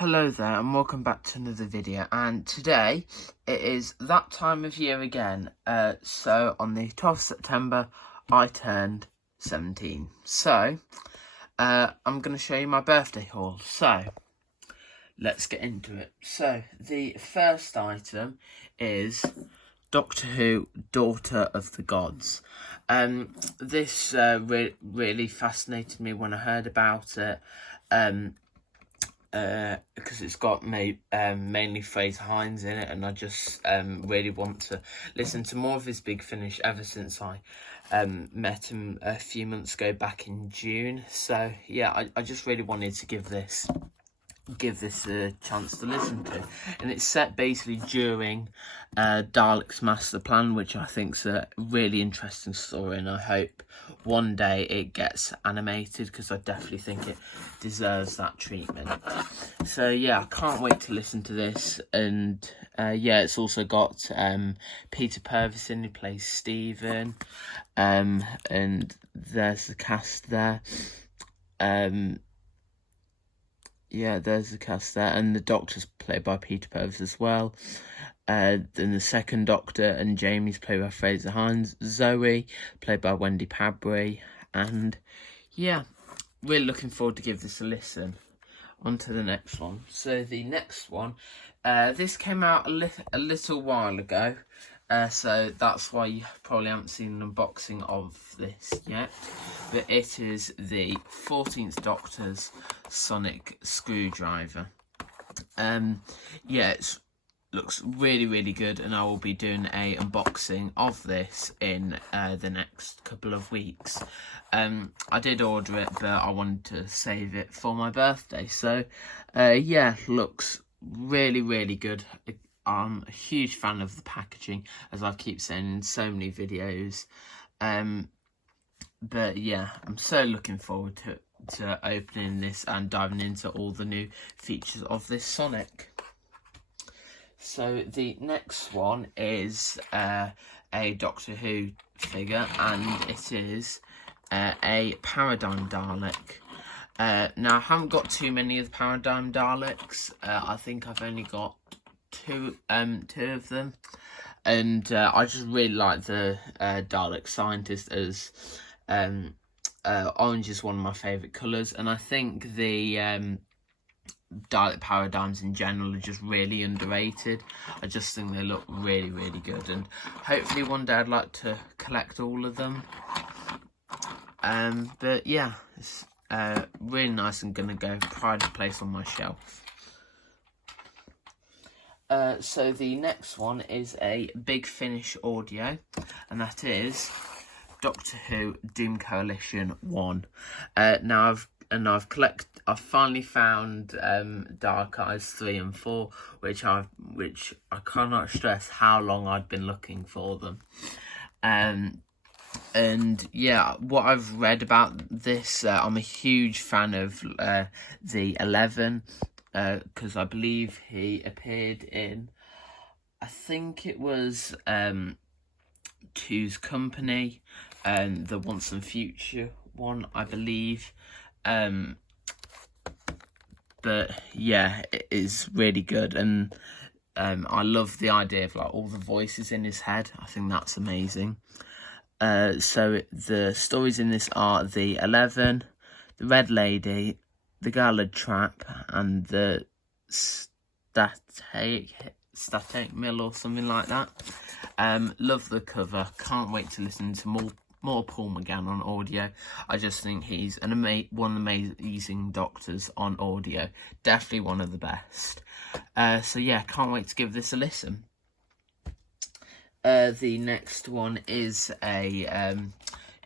Hello there and welcome back to another video, and today it is that time of year again. So on the 12th of September I turned 17, so I'm going to show you my birthday haul. So let's get into it. So the first item is Doctor Who, Daughter of the Gods. This really fascinated me when I heard about it. Because it's got mainly Fraser Hines in it, and I just really want to listen to more of his Big Finish ever since I met him a few months ago back in June. So yeah, I just really wanted to give this a chance to listen to, and it's set basically during Dalek's Master Plan, which I think's a really interesting story, and I hope one day it gets animated because I definitely think it deserves that treatment. So yeah, I can't wait to listen to this. And yeah, it's also got Peter Purves in, who plays Stephen, and there's the cast there. Yeah, there's the cast there, and the Doctor's played by Peter Purves as well. Then the second Doctor and Jamie's played by Fraser Hines. Zoe, played by Wendy Padbury. And yeah, really looking forward to give this a listen. On to the next one. So the next one, this came out a little while ago. So that's why you probably haven't seen an unboxing of this yet. But it is the 14th Doctor's Sonic Screwdriver. Yeah, it looks really good, and I will be doing a unboxing of this in the next couple of weeks. I did order it, but I wanted to save it for my birthday. So yeah, looks really good. I'm a huge fan of the packaging, as I keep saying in so many videos. But yeah, I'm so looking forward to opening this and diving into all the new features of this Sonic. So the next one is a Doctor Who figure, and it is a Paradigm Dalek. Now, I haven't got too many of the Paradigm Daleks. I think I've only got two of them, and I just really like the Dalek Scientist, as orange is one of my favourite colours, and I think the Dalek Paradigms in general are just really underrated. I just think they look really good, and hopefully one day I'd like to collect all of them. But yeah, it's really nice and gonna go pride of place on my shelf. So the next one is a Big Finish audio, and that is Doctor Who Doom Coalition 1. Now I've finally found Dark Eyes 3 and 4, which I cannot stress how long I'd been looking for them. And yeah, what I've read about this, I'm a huge fan of the 11, because I believe he appeared in, I think it was Two's Company, the Once and Future one, I believe. But yeah, it is really good, and I love the idea of like all the voices in his head. I think that's amazing. So the stories in this are the 11, the Red Lady, the Gallard Trap, and the Static Mill or something like that. Love the cover. Can't wait to listen to more Paul McGann on audio. I just think he's one of the amazing Doctors on audio. Definitely one of the best. So yeah, can't wait to give this a listen. The next one is a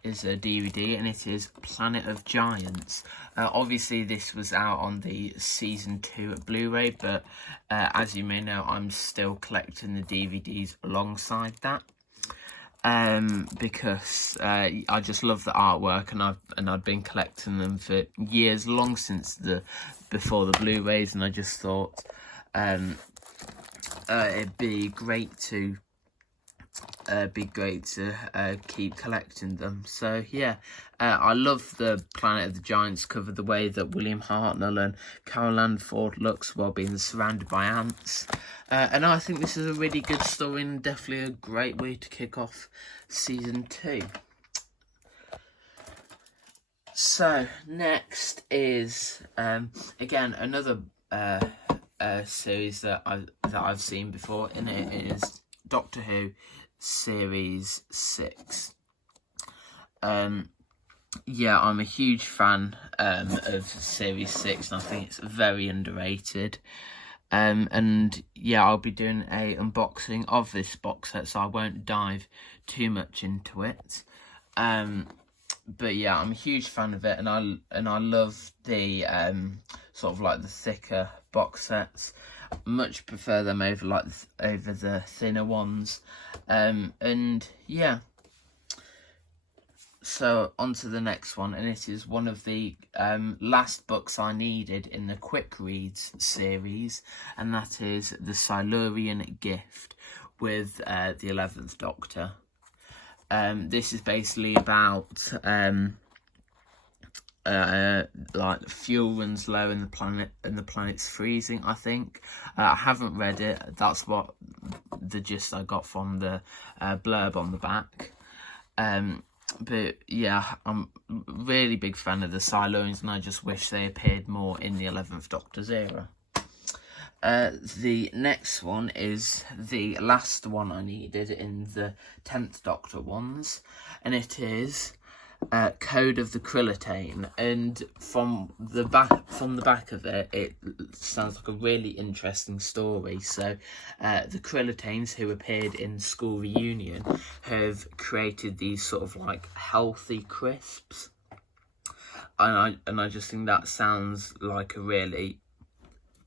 DVD, and it is Planet of Giants. Obviously this was out on the season 2 Blu-ray, but as you may know, I'm still collecting the DVDs alongside that, because I just love the artwork, and I've been collecting them for years, long since before the Blu-rays, and I just thought it'd be great to be great to keep collecting them. So yeah, I love the Planet of the Giants cover, the way that William Hartnell and Carol Ann Ford looks while being surrounded by ants. And I think this is a really good story and definitely a great way to kick off season 2. So next is again another series that I've seen before, and it is Doctor Who Series 6. Yeah, I'm a huge fan of Series 6, and I think it's very underrated. And yeah, I'll be doing a unboxing of this box set, so I won't dive too much into it. But yeah, I'm a huge fan of it, and I love the sort of like the thicker box sets. Much prefer them over the thinner ones. And yeah. So on to the next one, and it is one of the last books I needed in the Quick Reads series, and that is The Silurian Gift with the 11th Doctor. This is basically about like fuel runs low in the planet and the planet's freezing, I think. I haven't read it. That's what the gist I got from the blurb on the back. But yeah, I'm a really big fan of the Silurians, and I just wish they appeared more in the 11th Doctor's era. The next one is the last one I needed in the 10th Doctor ones, and it is Code of the Krillitane. And from the back of it, it sounds like a really interesting story. So the Krillitanes, who appeared in School Reunion, have created these sort of like healthy crisps, and I just think that sounds like a really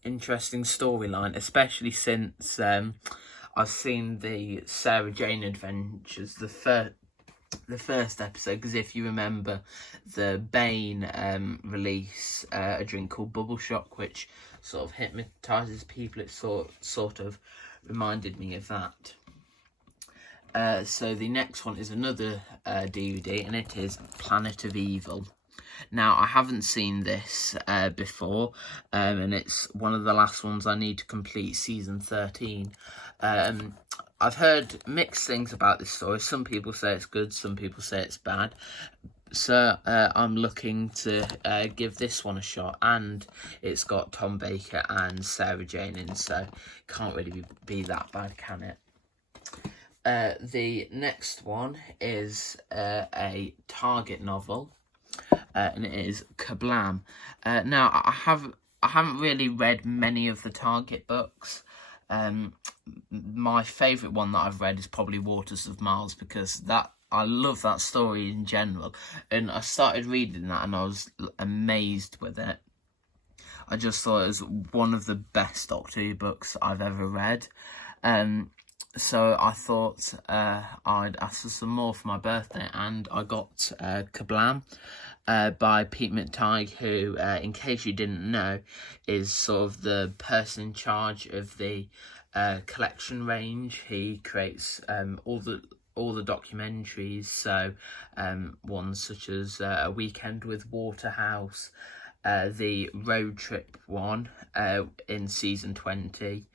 interesting storyline, especially since I've seen the Sarah Jane Adventures, the first episode, because if you remember, the Bane release a drink called Bubble Shock, which sort of hypnotises people. It sort of reminded me of that. So the next one is another DVD, and it is Planet of Evil. Now, I haven't seen this before, and it's one of the last ones I need to complete season 13. I've heard mixed things about this story. Some people say it's good, some people say it's bad. So I'm looking to give this one a shot, and it's got Tom Baker and Sarah Jane in, so can't really be that bad, can it? The next one is a Target novel, and it is Kablam. Now, I haven't really read many of the Target books. My favourite one that I've read is probably Waters of Mars, because I love that story in general, and I started reading that and I was amazed with it. I just thought it was one of the best Doctor Who books I've ever read. So I thought I'd ask for some more for my birthday, and I got Kablam by Pete McTighe, who, in case you didn't know, is sort of the person in charge of the collection range. He creates all the documentaries, so ones such as A Weekend with Waterhouse, the road trip one in season 20,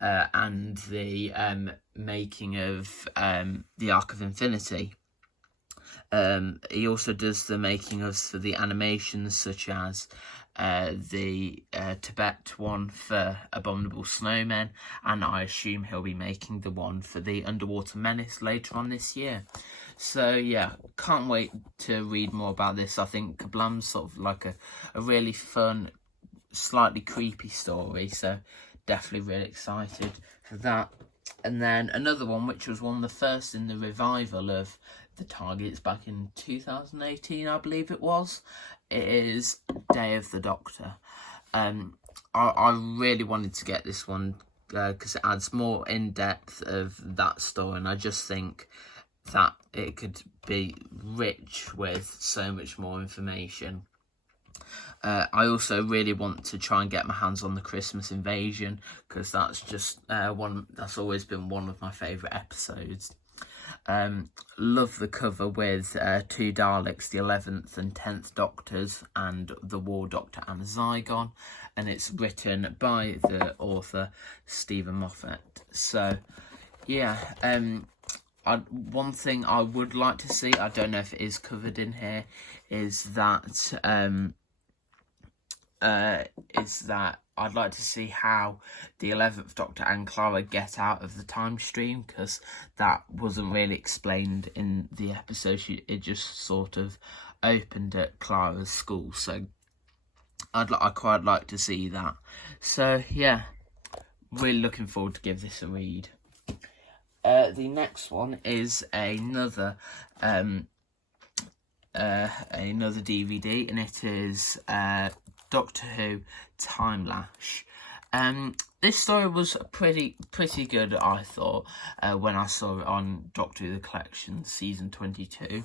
and the making of the Arc of Infinity. He also does the making of for the animations, such as the Tibet one for Abominable Snowmen, and I assume he'll be making the one for the Underwater Menace later on this year. So yeah, can't wait to read more about this. I think Kablam's sort of like a really fun, slightly creepy story, so definitely really excited for that. And then another one, which was one of the first in the revival of the Targets back in 2018, I believe it was. It is Day of the Doctor. I really wanted to get this one because it adds more in-depth of that story, and I just think that it could be rich with so much more information. I also really want to try and get my hands on the Christmas Invasion, because that's just that's always been one of my favourite episodes. Love the cover with 2 Daleks, the 11th and 10th Doctors, and the War Doctor and Zygon, and it's written by the author Stephen Moffat. So yeah, one thing I would like to see, I don't know if it is covered in here, is that I'd like to see how the 11th Doctor and Clara get out of the time stream, because that wasn't really explained in the episode. It just sort of opened at Clara's school, so I quite like to see that. So yeah, really looking forward to give this a read. The next one is another DVD, and it is Doctor Who Timelash. This story was pretty good, I thought, when I saw it on Doctor Who The Collection season 22.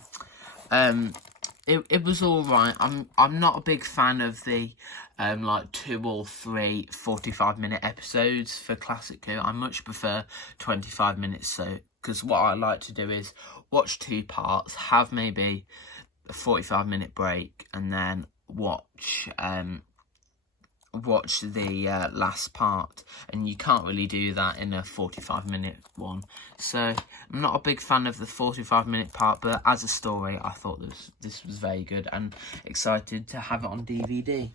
It was all right. I'm not a big fan of the like 2 or 3 45-minute episodes for Classic Who. I much prefer 25 minutes, so because what I like to do is watch 2 parts, have maybe a 45-minute break, and then watch the last part, and you can't really do that in a 45-minute one. So I'm not a big fan of the 45-minute part, but as a story I thought this was very good, and excited to have it on DVD.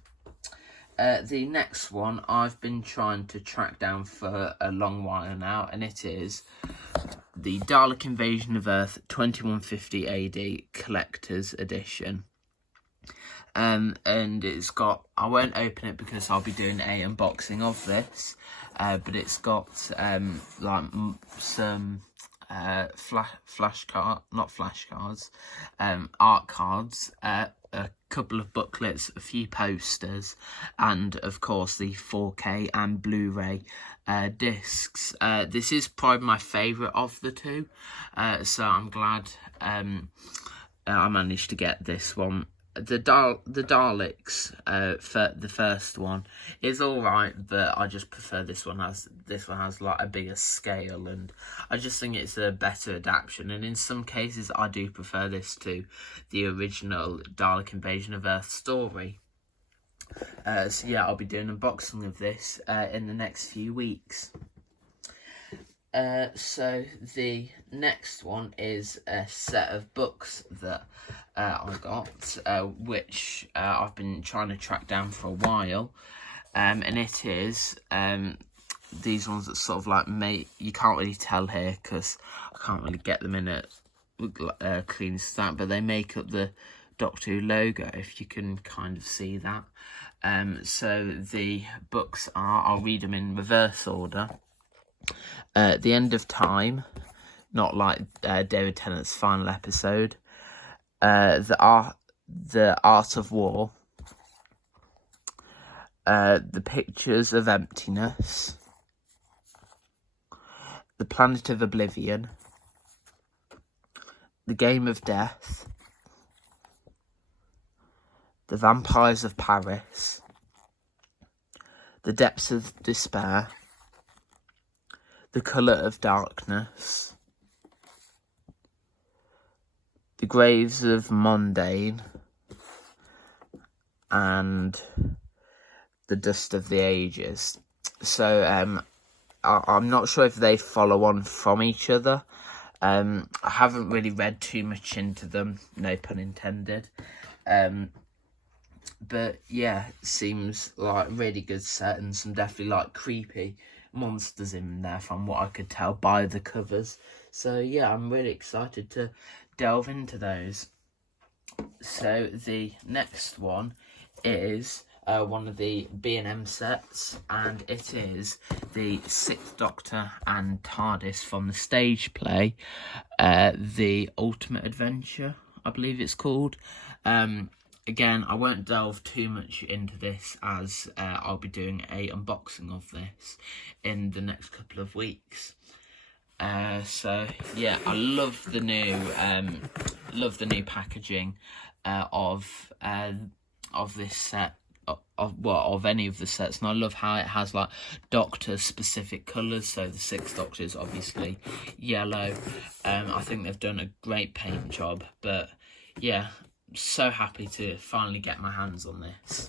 The next one I've been trying to track down for a long while now, and it is the Dalek Invasion of Earth 2150 AD Collector's Edition. And it's got, I won't open it because I'll be doing a unboxing of this, but it's got like some art cards, a couple of booklets, a few posters, and of course the 4K and Blu-ray discs. This is probably my favourite of the 2, so I'm glad I managed to get this one. The Daleks, for the first one, is all right, but I just prefer this one. This one has like a bigger scale, and I just think it's a better adaptation. And in some cases, I do prefer this to the original Dalek Invasion of Earth story. So yeah, I'll be doing an unboxing of this in the next few weeks. So the next one is a set of books that I got, which I've been trying to track down for a while, and it is these ones that sort of like you can't really tell here because I can't really get them in a clean stamp, but they make up the Doctor Who logo, if you can kind of see that. So the books are, I'll read them in reverse order. The End of Time, not like David Tennant's final episode. The Art of War. The Pictures of Emptiness. The Planet of Oblivion. The Game of Death. The Vampires of Paris. The Depths of Despair. The Colour of Darkness. The Graves of Mondane. And The Dust of the Ages. So I'm not sure if they follow on from each other. I haven't really read too much into them, no pun intended. But yeah, it seems like a really good set, and some definitely like creepy monsters in there from what I could tell by the covers. So yeah, I'm really excited to delve into those. So the next one is one of the B&M sets, and it is the 6th Doctor and TARDIS from the stage play, The Ultimate Adventure, I believe it's called. Again, I won't delve too much into this, as I'll be doing a unboxing of this in the next couple of weeks. So yeah, I love the new packaging of this set. of any of the sets, and I love how it has like Doctor specific colours. So the Sixth Doctor is obviously yellow. I think they've done a great paint job, but yeah, so happy to finally get my hands on this.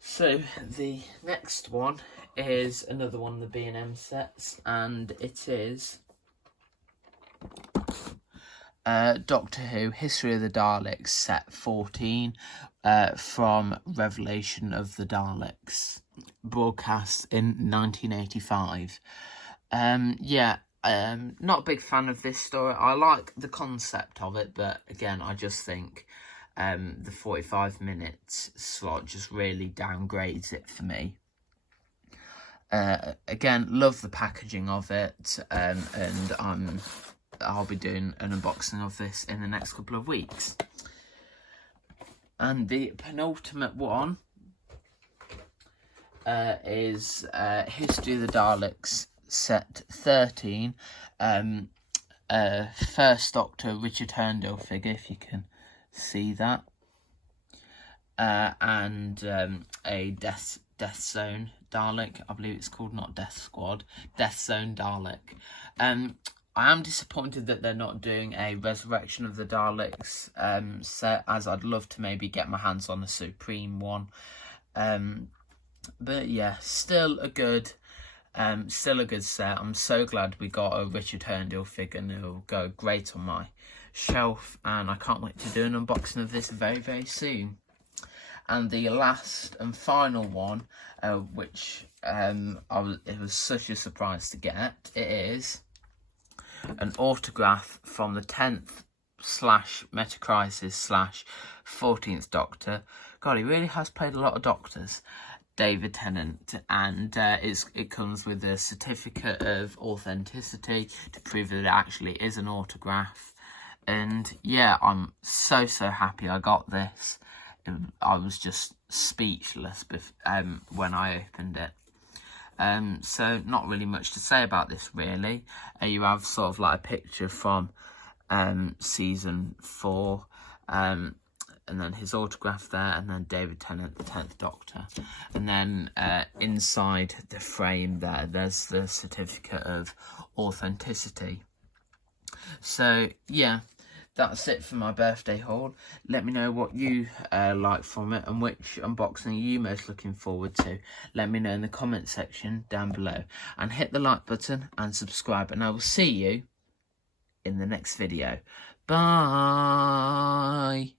So the next one is another one of the B&M sets, and it is Doctor Who History of the Daleks set 14 from Revelation of the Daleks, broadcast in 1985. Not a big fan of this story. I like the concept of it, but again, I just think the 45-minute slot just really downgrades it for me. Again, love the packaging of it, and I'll be doing an unboxing of this in the next couple of weeks. And the penultimate one is History of the Daleks set 13, First Doctor Richard Herndale figure, if you can see that, and a Death Zone Dalek, I believe it's called, not Death Squad, Death Zone Dalek. I am disappointed that they're not doing a Resurrection of the Daleks set, as I'd love to maybe get my hands on a Supreme one. But yeah, still a good set. I'm so glad we got a Richard Herndale figure, and it'll go great on my shelf, and I can't wait to do an unboxing of this very, very soon. And the last and final one, which it was such a surprise to get, it is an autograph from the 10th / Metacrisis / 14th Doctor. God, he really has played a lot of Doctors, David Tennant, and it comes with a certificate of authenticity to prove that it actually is an autograph. And yeah, I'm so happy I got this. I was just speechless when I opened it. So not really much to say about this, really. You have sort of like a picture from season 4, and then his autograph there, and then David Tennant, the 10th Doctor, and then inside the frame there's the certificate of authenticity. So yeah, that's it for my birthday haul. Let me know what you like from it, and which unboxing are you most looking forward to. Let me know in the comment section down below, and hit the like button and subscribe, and I will see you in the next video. Bye.